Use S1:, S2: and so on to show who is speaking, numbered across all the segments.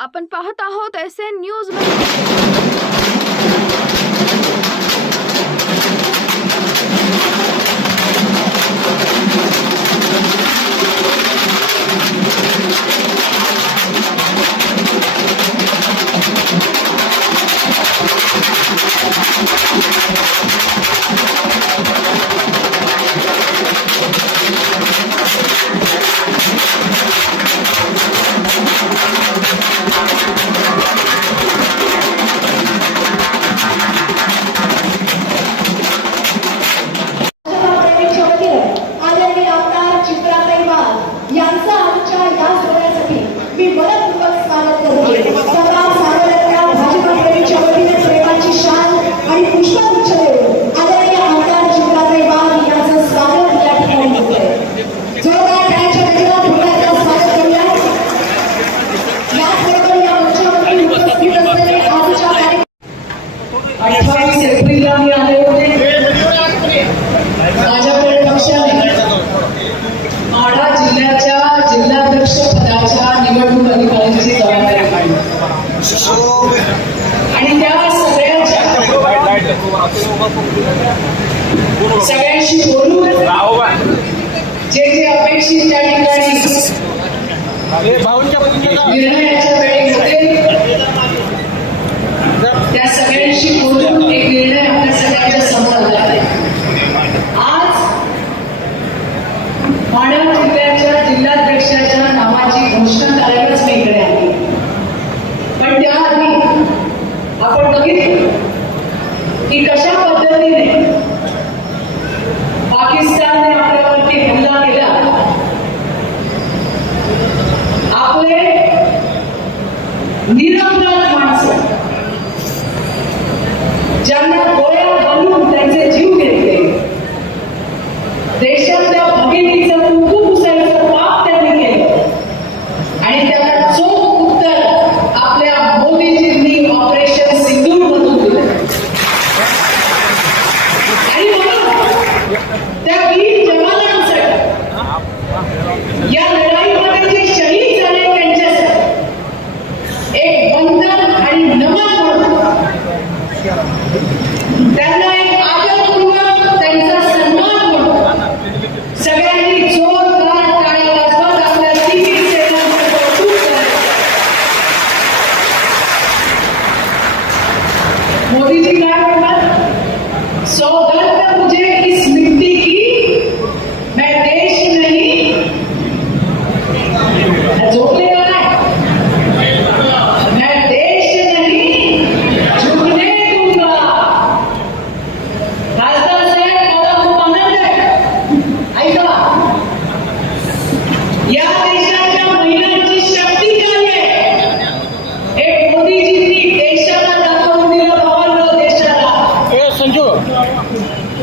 S1: अपन पहत हो तो ऐसे न्यूज़
S2: में।
S3: निर्णय त्या वीर जवानांसाठी. या लढाईमध्ये जे शहीद झाले त्यांच्यासाठी एक बंधन आणि नमन म्हणून. त्यांना एक आदरपूर्वक त्यांचा सन्मान म्हणून. सगळ्यांनी जोरदार टाळ्या वाजवत आपल्या तिकीट सेनांचं कौतुक करायचं मोदीजी काय म्हणतात? सौगंध मुझे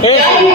S4: Hey.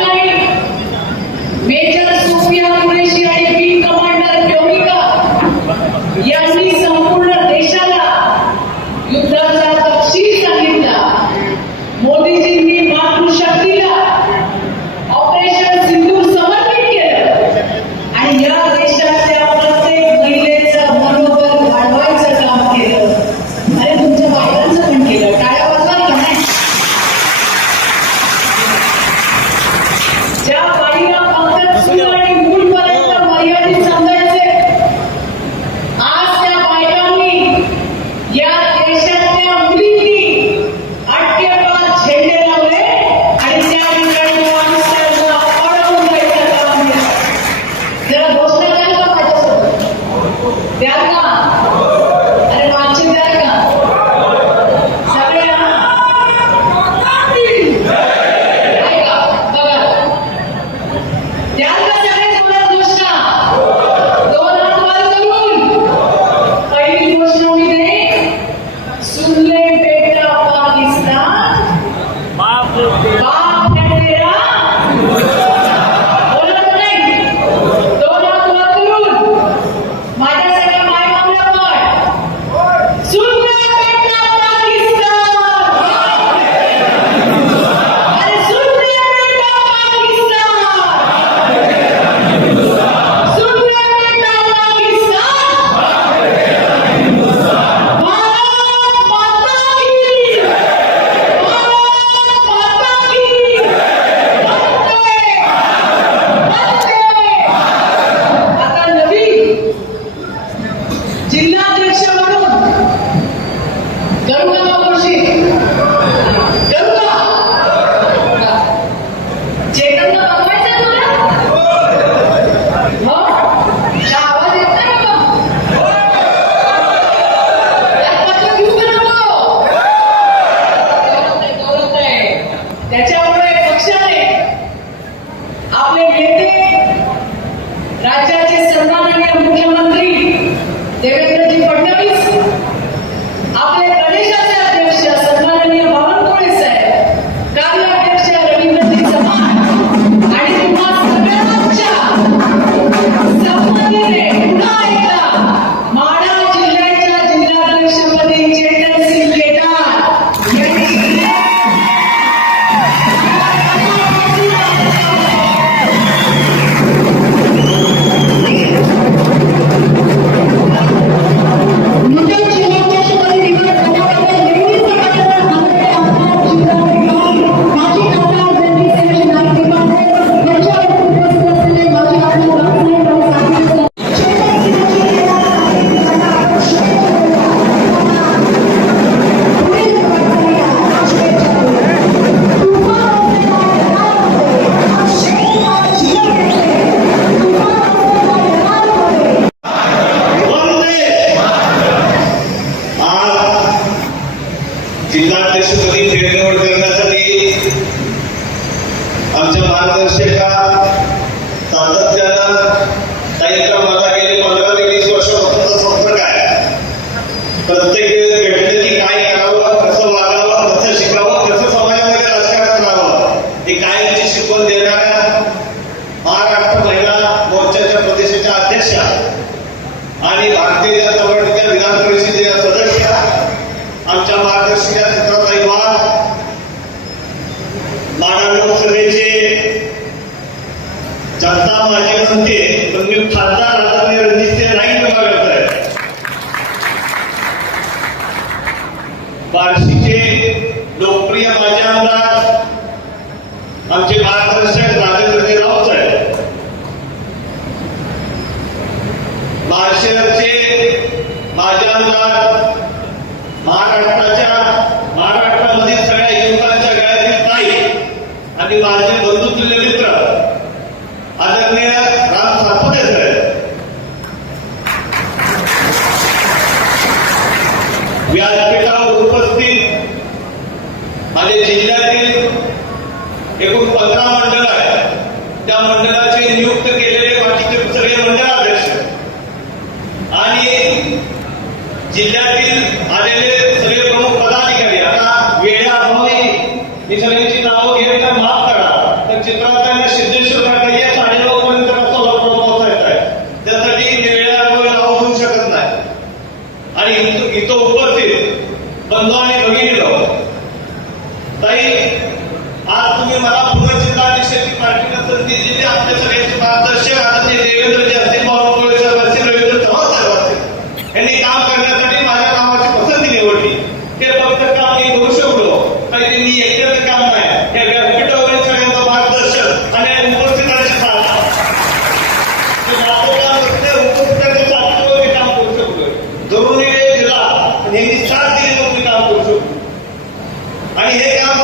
S4: se condenará
S3: त्या
S5: मंडळाचे नियुक्त केलेले बाकीचे सगळे मंडळाध्यक्ष. आणि जिल्ह्यातील आलेले सगळे प्रमुख पदाधिकारी आता वेळ्या अभावी ही सगळ्यांची नावं घेत माफ करा. तर चित्रांना सिद्धेश्वर काका या साडेनऊ पर्यंत सोलापूर पोहोचायचं आहे. त्यासाठी वेळ्या अभावी नाव घेऊ शकत नाही. आणि इथं उपस्थित बंधू आणि भगिनी ताई आज तुम्ही मला आपले सगळ्यांचे मार्गदर्शक आदरणीय देवेंद्रजी असतील बावनकुळे साहेब असतील रवींद्र चव्हाण साहेब असतील यांनी काम करण्यासाठी माझ्या कामाची पसंती निवडली. ते फक्त काम मी करू शकलो काही मी एकट्याचं काम नाही. या व्यासपीठावरील सगळ्यांचं मार्गदर्शन आणि उपस्थितांची साथ उपस्थितांच्या काम करू शकलो तरुणी जिल्हा यांनी साथ दिली म्हणून मी काम करू शकलो. आणि हे काम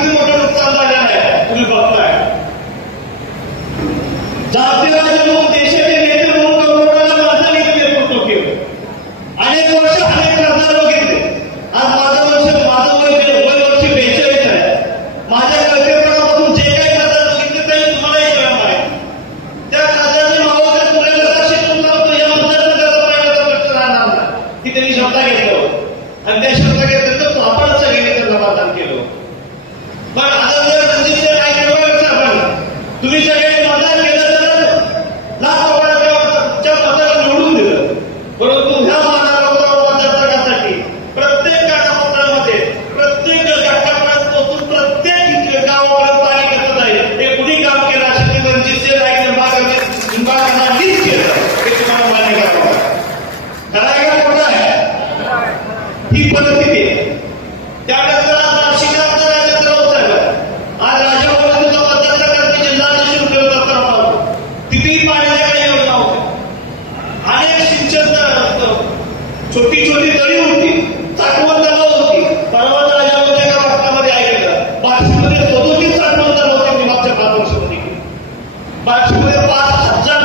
S5: त्यांनी शब्दा घेतलं. आणि त्या शब्दा घेतल्यानंतर तो गेले त्यांना मतदान केलं. पण आता Raja